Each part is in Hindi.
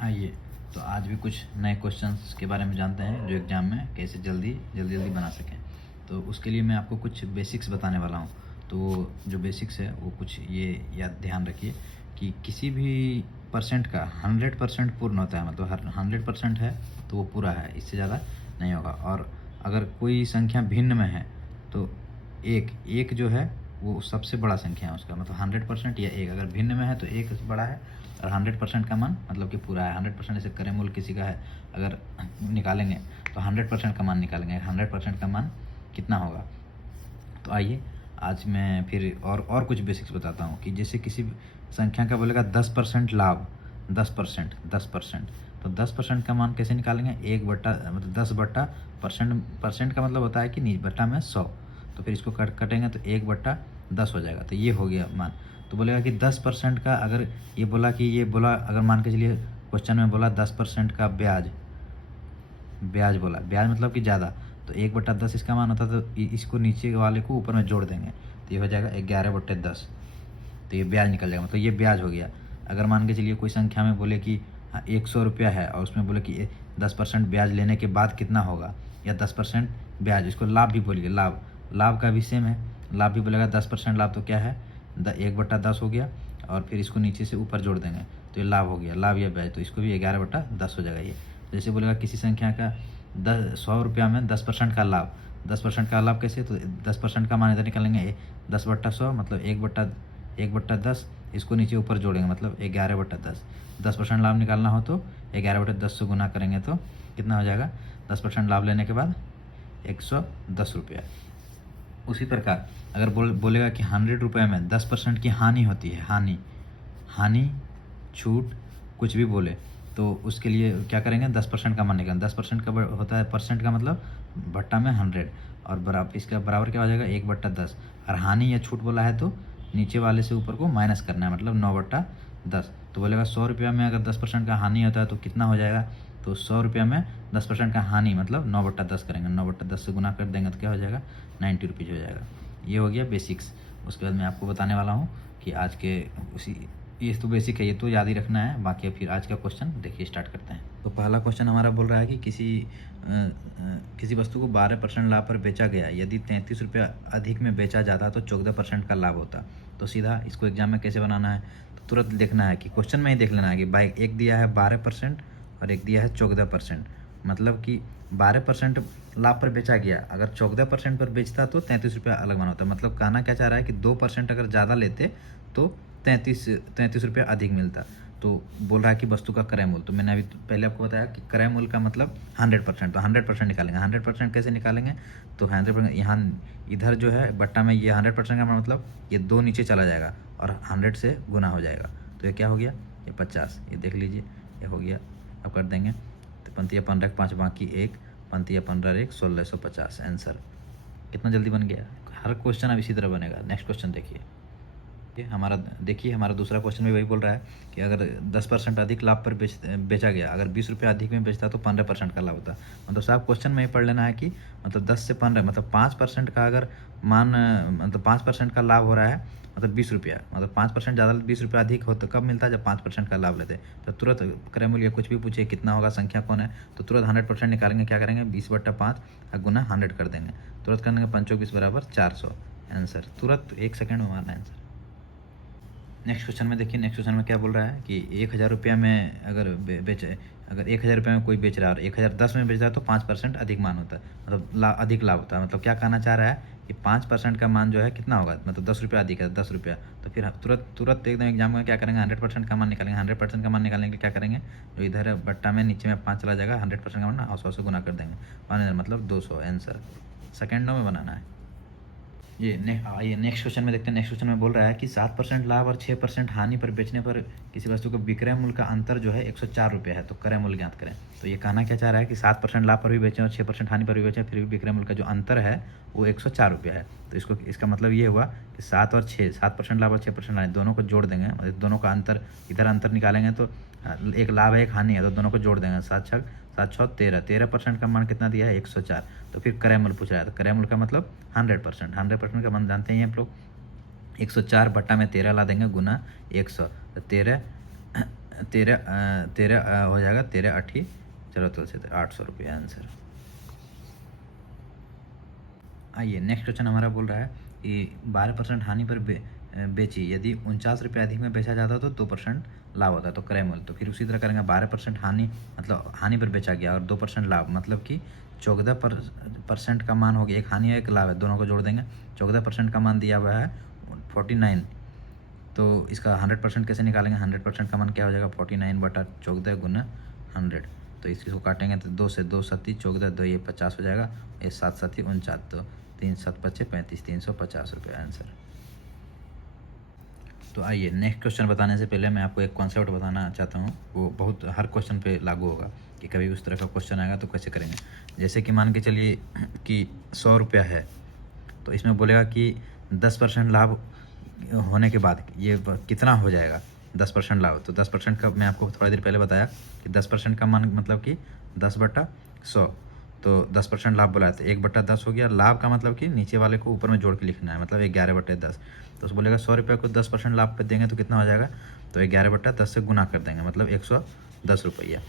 आइए, तो आज भी कुछ नए क्वेश्चंस के बारे में जानते हैं जो एग्ज़ाम में कैसे जल्दी बना सकें। तो उसके लिए मैं आपको कुछ बेसिक्स बताने वाला हूँ। तो जो बेसिक्स है वो कुछ ये याद ध्यान रखिए कि किसी भी परसेंट का 100% पूर्ण होता है, मतलब हर 100% है तो वो पूरा है, इससे ज़्यादा नहीं होगा। और अगर कोई संख्या भिन्न में है तो एक जो है वो सबसे बड़ा संख्या है उसका, मतलब 100% या एक, अगर भिन्न में है तो एक बड़ा है और 100% का मान मतलब कि पूरा है। 100% जैसे करेमूल किसी का है, अगर निकालेंगे तो 100% का मान निकालेंगे, 100% का मान कितना होगा। तो आइए आज मैं फिर और कुछ बेसिक्स बताता हूँ कि जैसे किसी संख्या का बोलेगा 10% लाभ, 10%, तो 10% का मान कैसे निकालेंगे, एक बट्टा मतलब 10 बट्टा परसेंट का मतलब होता है कि बट्टा में 100, तो फिर इसको कटेंगे तो 1/10 हो जाएगा, तो ये हो गया मान। तो बोलेगा कि 10% का, अगर ये बोला अगर मान के चलिए क्वेश्चन में बोला 10% का ब्याज बोला, ब्याज मतलब कि ज़्यादा, तो 1/10 इसका मान होता, तो इसको नीचे वाले को ऊपर में जोड़ देंगे तो ये हो जाएगा 11/10, तो ये ब्याज निकल जाएगा, तो ये ब्याज हो गया। अगर मान के चलिए कोई संख्या में बोले कि 100 रुपया है और उसमें बोले कि 10% ब्याज लेने के बाद कितना होगा, या 10% ब्याज, इसको लाभ भी बोलिए, लाभ का भी सेम है, लाभ भी बोलेगा 10% लाभ, तो क्या है 1/10 हो गया, और फिर इसको नीचे से ऊपर जोड़ देंगे तो ये लाभ हो गया, लाभ या ब्याज, तो इसको भी 11/10 हो जाएगा ये। जैसे बोलेगा किसी संख्या का 100 रुपया में 10% का लाभ, 10% का लाभ कैसे, तो 10% का मान इधर निकालेंगे 10/100 मतलब 1/10, इसको नीचे ऊपर जोड़ेंगे मतलब 11/10। 10% लाभ निकालना हो तो 11/10 से गुना करेंगे तो कितना हो जाएगा, 10% लाभ लेने के बाद 110 रुपया। उसी प्रकार अगर बोलेगा कि 100 रुपये में 10% की हानि होती है, हानि छूट कुछ भी बोले, तो उसके लिए क्या करेंगे, 10% का मान निकालेंगे। 10% का होता है, परसेंट का मतलब भट्टा में 100, और बराबर इसका बराबर क्या हो जाएगा 1/10, और हानि या छूट बोला है तो नीचे वाले से ऊपर को माइनस करना है, मतलब 9/10। तो बोलेगा 100 रुपया में अगर 10% का हानि होता है तो कितना हो जाएगा, तो 100 रुपया में 10% का हानि मतलब 9/10 करेंगे, 9/10 से गुना कर देंगे तो क्या हो जाएगा 90 रुपीज़ हो जाएगा। ये हो गया बेसिक्स। उसके बाद मैं आपको बताने वाला हूँ कि आज के उसी, ये तो बेसिक है, ये तो याद ही रखना है, बाकी फिर आज का क्वेश्चन देखिए स्टार्ट करते हैं। तो पहला क्वेश्चन हमारा बोल रहा है कि किसी वस्तु को 12% लाभ पर बेचा गया, यदि 33 रुपया अधिक में बेचा जाता तो 14% का लाभ होता। तो सीधा इसको एग्जाम में कैसे बनाना है, तो तुरंत देखना है कि क्वेश्चन में ही देख लेना है कि भाई एक दिया है 12% और एक दिया है 14%, मतलब कि 12% लाभ पर बेचा गया, अगर 14% पर बेचता तो 33 रुपया अलग बना होता। मतलब कहना क्या चाह रहा है कि 2% अगर ज़्यादा लेते तो 33 रुपया अधिक मिलता। तो बोल रहा है कि वस्तु का क्रय मूल्य, तो मैंने अभी पहले आपको बताया कि क्रय मूल्य का मतलब 100%, तो 100% निकालेंगे। 100% कैसे निकालेंगे, तो 100% यहाँ इधर जो है बट्टा में ये 100% का मतलब ये 2 नीचे चला जाएगा और 100 से गुना हो जाएगा, तो ये क्या हो गया, ये 50, ये देख लीजिए ये हो गया। अब कर देंगे तो पंतिया 15 5 बाकी 1, पंतिया 15 1 1650, आंसर कितना जल्दी बन गया। हर क्वेश्चन अब इसी तरह बनेगा। नेक्स्ट क्वेश्चन देखिए, हमारा दूसरा क्वेश्चन भी वही बोल रहा है कि अगर 10% अधिक लाभ पर बेचा गया, अगर 20 रुपये अधिक में बेचता तो 15% का लाभ होता। मतलब साहब क्वेश्चन में ही पढ़ लेना है कि मतलब 10 से 15 मतलब 5% का अगर मान, मतलब 5% का लाभ हो रहा है, मतलब 20 रुपया, मतलब 5% ज़्यादा 20 रुपया अधिक हो तो कब मिलता है, जब 5% का लाभ लेते। तो तुरंत क्रय मूल्य कुछ भी पूछे कितना होगा, संख्या कौन है, तो तुरंत 100% निकालेंगे, क्या करेंगे 20/5 और गुना 100 कर देंगे, तुरंत कर देंगे 5 20 बराबर 400, आंसर तुरंत 1 सेकेंड में हमारा आंसर। नेक्स्ट क्वेश्चन में देखिए, नेक्स्ट क्वेश्चन में क्या बोल रहा है कि 1000 रुपया में अगर अगर 1000 रुपये में कोई बेच रहा है और 1010 में बेच रहा है तो 5% अधिक मान होता है, मतलब अधिक लाभ होता है। मतलब क्या कहना चाह रहा है कि 5% का मान जो है कितना होगा, मतलब 10 रुपया अधिक है, 10 रुपया, तो फिर तुरंत एकदम एग्जाम में क्या करेंगे 100% का मान निकालेंगे। 100% का मान निकालने के लिए क्या करेंगे, जो इधर है बट्टा में नीचे में 5 चला जाएगा, 100% का मान और 100 से गुना कर देंगे, 5000 मतलब 200, आंसर सेकेंडों में बनाना है। ये नेक्स्ट क्वेश्चन में देखते हैं। नेक्स्ट क्वेश्चन में बोल रहा है कि 7% लाभ और 6% हानि पर बेचने पर किसी वस्तु को विक्रय मूल्य का अंतर जो है 104 रुपये है, तो क्रय मूल्य ज्ञात करें। तो ये कहना क्या चाह रहा है कि 7% लाभ पर भी बेचें और 6% हानि पर भी बेचें, फिर भी विक्रय मूल्य का जो अंतर है वो 104 रुपये है। तो इसका मतलब ये हुआ कि 7 और 6, 7% लाभ और 6% हानि, दोनों को जोड़ देंगे, मतलब दोनों का अंतर, इधर अंतर निकालेंगे तो एक लाभ है एक हानि है, तो दोनों को जोड़ देंगे, 7 6 7 6 13, 13% का मान कितना दिया है 104। तो फिर क्रय मूल्य पूछ रहा है, तो क्रय मूल्य का मतलब 100%, 100% का मान जानते हैं आप लोग, 104 बट्टा में 13 ला देंगे गुना 100, तो 13 तेरह हो जाएगा, 13 8 चलो तो से 800 रुपये आंसर। आइए नेक्स्ट क्वेश्चन हमारा बोल रहा है कि 12% हानि पर बेची, यदि 49 रुपये अधिक में बेचा जाता तो 2% लाभ होता है, तो क्रय मूल्य। तो फिर उसी तरह करेंगे, 12% हानि मतलब हानि पर बेचा गया और 2% लाभ, मतलब कि 14% का मान हो गया। एक हानि है एक लाभ है, दोनों को जोड़ देंगे। 14% का मान दिया हुआ है 49, तो इसका 100% कैसे निकालेंगे? 100% का मान क्या हो जाएगा? 49/14 गुना 100। तो इसको काटेंगे तो 2 से 2 सत्ती 14, 2 ये 50 हो जाएगा, ये 7 सत्ती 49, तो 3 7 5 35, 350 रुपये आंसर। तो आइए नेक्स्ट क्वेश्चन बताने से पहले मैं आपको एक कॉन्सेप्ट बताना चाहता हूँ, वो बहुत हर क्वेश्चन पे लागू होगा कि कभी उस तरह का क्वेश्चन आएगा तो कैसे करेंगे। जैसे कि मान के चलिए कि 100 रुपया है, तो इसमें बोलेगा कि 10% लाभ होने के बाद ये कितना हो जाएगा? 10% लाभ। तो 10% का मैं आपको थोड़ी देर पहले बताया कि 10% का मान मतलब कि 10/100, तो 10% लाभ बोला है तो 1/10 हो गया। लाभ का मतलब कि नीचे वाले को ऊपर में जोड़ के लिखना है, मतलब 11/10। तो उस बोलेगा 100 रुपये को 10% लाभ पे देंगे तो कितना हो जाएगा? तो 11/10 से गुना कर देंगे, मतलब 110 रुपया।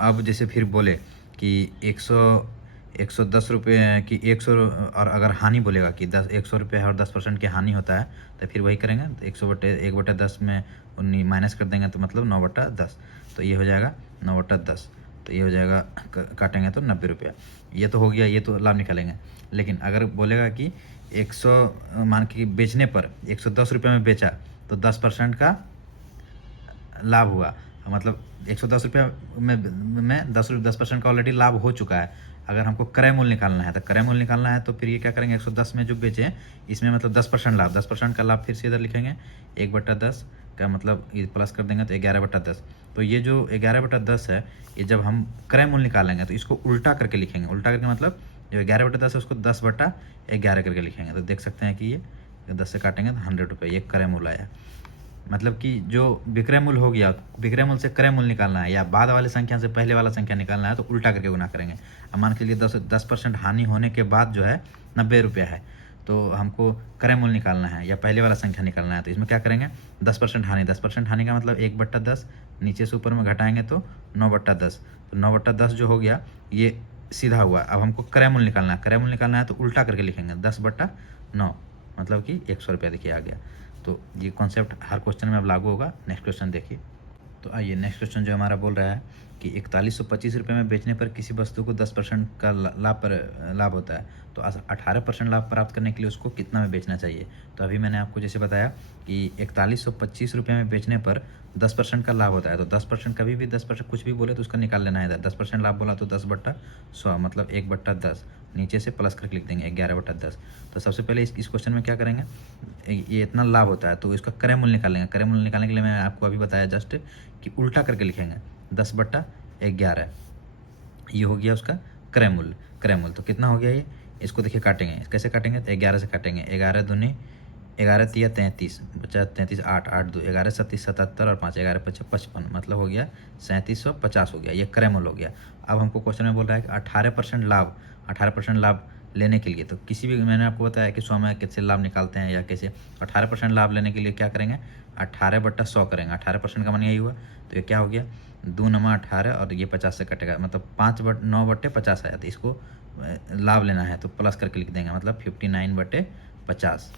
अब जैसे फिर बोले कि 110 रुपये की 100, और अगर हानि बोलेगा कि 100 रुपये है और 10% की हानि होता है, तो फिर वही करेंगे, तो 100/1/10 में 19 माइनस कर देंगे, तो मतलब 9/10। तो ये हो जाएगा 9/10, तो ये हो जाएगा काटेंगे तो 90 रुपया। ये तो हो गया, ये तो लाभ निकालेंगे। लेकिन अगर बोलेगा कि 100 मान के बेचने पर 110 रुपये में बेचा तो 10% का लाभ हुआ, मतलब 110 रुपये में 10% का ऑलरेडी लाभ हो चुका है। अगर हमको क्रय मूल्य निकालना है, तो क्रय मूल्य निकालना है तो फिर ये क्या करेंगे? 110 में जो बेचे इसमें मतलब 10% लाभ, 10% का लाभ फिर से इधर लिखेंगे 1/10 का, मतलब ये प्लस कर देंगे तो 11/10। तो ये जो 11/10 है, ये जब हम क्रय मूल्य निकालेंगे तो इसको उल्टा करके लिखेंगे। उल्टा करके मतलब जो 11/10 है उसको 10/11 करके लिखेंगे। तो देख सकते हैं कि ये 10 से काटेंगे तो 100 रुपये, ये क्रय मूल्य आया। मतलब कि जो विक्रय मूल्य हो गया, विक्रय मूल्य से क्रय मूल्य निकालना है या बाद वाले संख्या से पहले वाला संख्या निकालना है, तो उल्टा करके गुना करेंगे। अब मान के लिए 10% हानि होने के बाद जो है 90 रुपया है, तो हमको क्रय मूल्य निकालना है या पहले वाला संख्या निकालना है, तो इसमें क्या करेंगे? 10% हानि, 10% हानि का मतलब 1/10, नीचे से ऊपर में घटाएंगे तो 9/10। तो 9/10 जो हो गया ये सीधा हुआ। अब हमको क्रय मूल्य निकालना है, क्रय मूल्य निकालना है तो उल्टा करके लिखेंगे 10/9, मतलब कि 100 रुपया देखिए आ गया। तो ये कॉन्सेप्ट हर क्वेश्चन में अब लागू होगा। नेक्स्ट क्वेश्चन देखिए। तो आइए नेक्स्ट क्वेश्चन जो हमारा बोल रहा है कि 4125 रुपये में बेचने पर किसी वस्तु को 10% का लाभ होता है, तो 18% लाभ प्राप्त करने के लिए उसको कितना में बेचना चाहिए? तो अभी मैंने आपको जैसे बताया कि 4125 रुपये में बेचने पर 10% का लाभ होता है, तो 10% कभी भी 10% कुछ भी बोले तो उसका निकाल लेना है इधर। 10% लाभ बोला तो 10/100, मतलब 1/10, नीचे से प्लस करके लिख देंगे 11/10। तो सबसे पहले इस क्वेश्चन में क्या करेंगे? ये इतना लाभ होता है तो इसका क्रय मूल्य निकालेंगे। क्रय मूल्य निकालने के लिए मैं आपको अभी बताया जस्ट कि उल्टा करके लिखेंगे 10/11, ये हो गया उसका क्रय मूल्य। क्रय मूल्य तो कितना हो गया ये? इसको देखिए काटेंगे, कैसे काटेंगे? तो 11 से काटेंगे, 11 दूनी 11 तिया 33, बचा 33, 8 8 2 11 37 77 और 5 11 5 55, मतलब हो गया 3750 हो गया। ये क्रय मूल्य हो गया। अब हमको क्वेश्चन में बोल रहा है कि 18% लाभ लेने के लिए, तो किसी भी, मैंने आपको बताया कि 100 में कैसे लाभ निकालते हैं या कैसे। 18% लाभ लेने के लिए क्या करेंगे? 18/100 करेंगे। 18% का मान यही हुआ, तो ये क्या हो गया? 2 नमा 18 और ये 50 से कटेगा, मतलब 9/50 आया। तो इसको लाभ लेना है तो प्लस करके लिख देंगे, मतलब 59/50,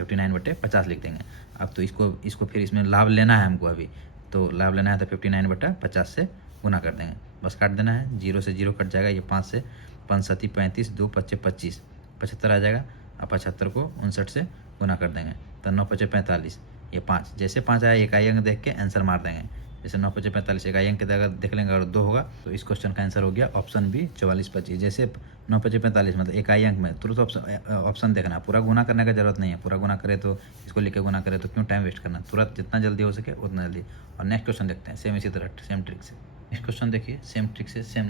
59/50 लिख देंगे। अब तो इसको फिर इसमें लाभ लेना है हमको अभी, तो लाभ लेना है तो 59/50 से गुना कर देंगे, बस काट देना है। 0 से 0 कट जाएगा, ये 5 से 5 7 35, 2 5 25, 75 आ जाएगा। अब 75 को 59 से गुना कर देंगे तो 9 5 45, ये 5, जैसे 5 आया इकाई अंक देख के आंसर मार देंगे। जैसे 9 5 45 इकाई अंक अगर देख लेंगे और 2 होगा, तो इस क्वेश्चन का आंसर हो गया ऑप्शन बी 4425। जैसे 9 5 45 मतलब इकाई अंक में तुरंत ऑप्शन देखना, पूरा गुना करने का जरूरत नहीं है। पूरा गुना करे तो इसको लेके गुना करे तो क्यों टाइम वेस्ट करना, तुरंत जितना जल्दी हो सके उतना जल्दी। और नेक्स्ट क्वेश्चन देखते हैं सेम इसी तरह सेम ट्रिक से। नेक्स्ट क्वेश्चन देखिए, सेम ट्रिक से सेम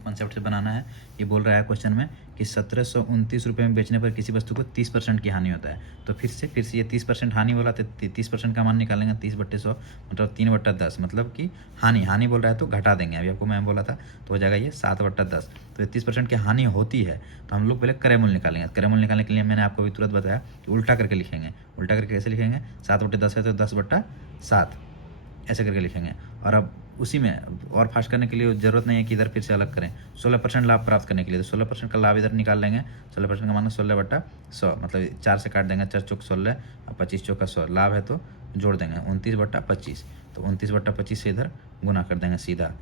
कॉन्सेप्ट से बनाना है। ये बोल रहा है क्वेश्चन में कि 1729 रुपये में बेचने पर किसी वस्तु को 30% की हानि होता है। तो फिर से ये 30% हानि बोला तो 30% का मान निकालेंगे। 30/100 मतलब 3/10, मतलब कि हानि बोल रहा है तो घटा देंगे। अभी आपको मैं बोला था तो हो जाएगा ये 7/10। तो 30% की हानि होती है तो हम लोग पहले क्रय मूल्य निकालेंगे। क्रय मूल्य निकालने के लिए मैंने आपको भी तुरंत बताया कि उल्टा करके लिखेंगे। उल्टा करके कैसे लिखेंगे? 7/10 है तो 10/7, ऐसे करके लिखेंगे। और अब उसी में और फास्ट करने के लिए ज़रूरत नहीं है कि इधर फिर से अलग करें। 16% लाभ प्राप्त करने के लिए तो 16% का लाभ इधर निकाल लेंगे। 16% का माना 16/100, मतलब 4 से काट देंगे, 4 चौक 16 और 25 चौका 100, लाभ है तो जोड़ देंगे 29/25, तो 29/25 से इधर गुना कर देंगे सीधा।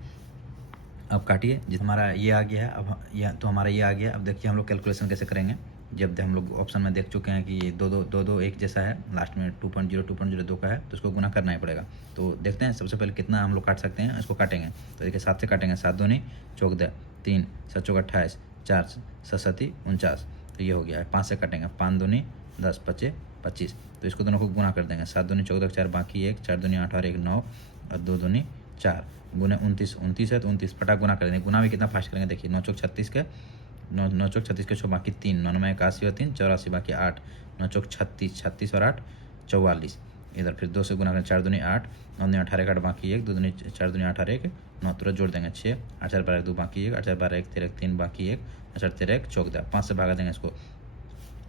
अब काटिए, जिस हमारा ये आ गया है, अब यह तो हमारा ये आ गया। अब देखिए हम लोग कैलकुलेशन कैसे करेंगे। जब हम लोग ऑप्शन में देख चुके हैं कि ये दो एक जैसा है, लास्ट में 2.02 का है, तो उसको गुना करना ही पड़ेगा। तो देखते हैं सबसे पहले कितना हम लोग काट सकते हैं, इसको काटेंगे। तो देखिए 7 से काटेंगे, 7 दूनी चौक 10, 3 7 चौक 28, 4 7 7 49, तो ये हो गया है। 5 से काटेंगे, 5 दूनी 10, 5 25, तो इसको दोनों को गुना कर देंगे। 7 दूनी 14, 4 बाकी 1, 4 दूनी 8 और 1 9 और 2 दूनी 4, गुने 29 है तो 29 फटाक गुना कर देंगे। गुना भी कितना फास्ट करेंगे, देखिए 9 चौक 36 के 9 चौक 36 के 6 बाकी 3, 9 में 81 और 3 84 बाकी 8, 9 चौक 36, 36 और 8 44, इधर फिर 2 से गुना करें, 4 दूनी 8, 9 दूनी 18 8 बाकी 1, 2 दूनी 4 दूनी 8 और 1 9, तुरंत जोड़ देंगे 6, 8 4 12 2 बाकी 1, 8 4 12 1 13 3 बाकी 1, 8 13 1 चौक 10, 5 से भागा देंगे इसको,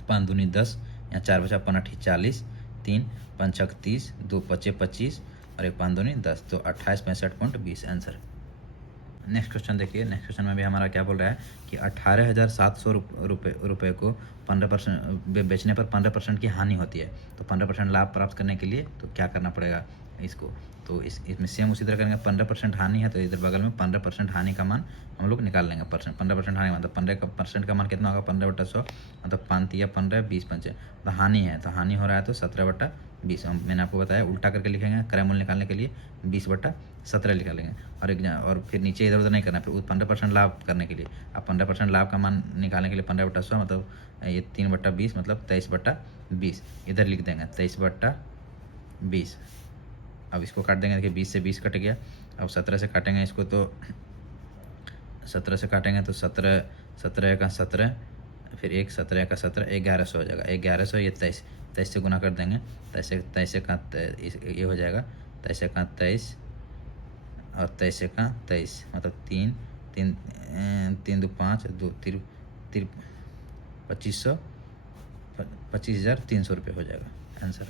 5 दूनी 10, यहाँ 4 बचा 5 8 40, 3 5 6 30, 2 5 25 और 1 5 दूनी 10, तो 28 65.20 आंसर। नेक्स्ट क्वेश्चन देखिए। नेक्स्ट क्वेश्चन में भी हमारा क्या बोल रहा है कि 18,700 रुपये को 15% बेचने पर 15% की हानि होती है, तो 15% लाभ प्राप्त करने के लिए तो क्या करना पड़ेगा इसको। तो इसमें सेम उसी तरह करेंगे। 15% हानि है तो इधर बगल में 15% हानि का मान हम लोग निकाल लेंगे। 15% हानि मतलब 15% का मान कितना होगा, 15/100, मतलब 5 या 15 20 5, तो हानि है तो हानि हो रहा है तो 17/20। मैंने आपको बताया उल्टा करके लिखेंगे, क्रय मूल्य निकालने के लिए 20/17 निकालेंगे। और फिर नीचे इधर उधर नहीं करना, फिर 15% लाभ करने के लिए अब 15% लाभ का मान निकालने के लिए 15/100 मतलब ये 3/20 मतलब 23/20 इधर लिख देंगे 23/20। अब इसको काट देंगे, देखिए 20 से 20 कट गया। अब 17 से काटेंगे इसको, तो 17 से काटेंगे तो 17 17 का 17, फिर 1 17 का 17, 1100 हो जाएगा। 1100 ये 23 से गुना कर देंगे, 23 का ये हो जाएगा 23 का 23 और 23 का 23 मतलब 3 3 3 2 5 2 3 2500 25,300 रुपये हो जाएगा आंसर।